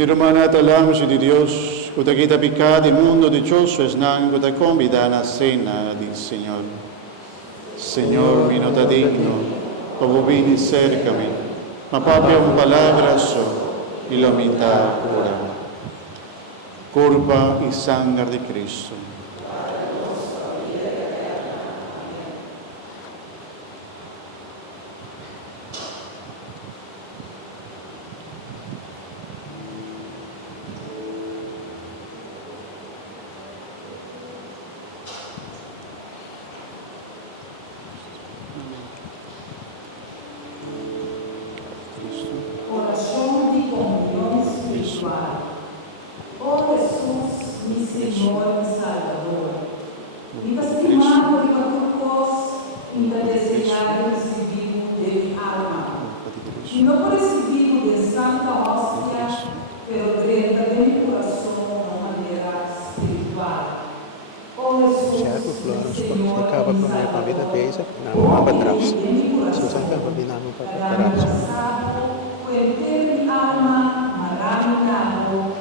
Hermanata lamos de Dios, cuta quita picada del mundo dichoso es nan, cuta convida a la cena del Señor. Señor, mi no te digno, como vini cercami, ma proprio un palabra so, y la mitad cura. Curva y sangre de Cristo. Oração de comunhão espiritual. Ó Jesus, mi Senhor e Salvador, mi lastimado de quanto cos, ainda desejar recebido de alma. E não por recebido de Santa Hóstia, pero greta de mi coração de maneira espiritual. Ó Jesus, mi Senhor e Salvador, abraçado com el alma, marrando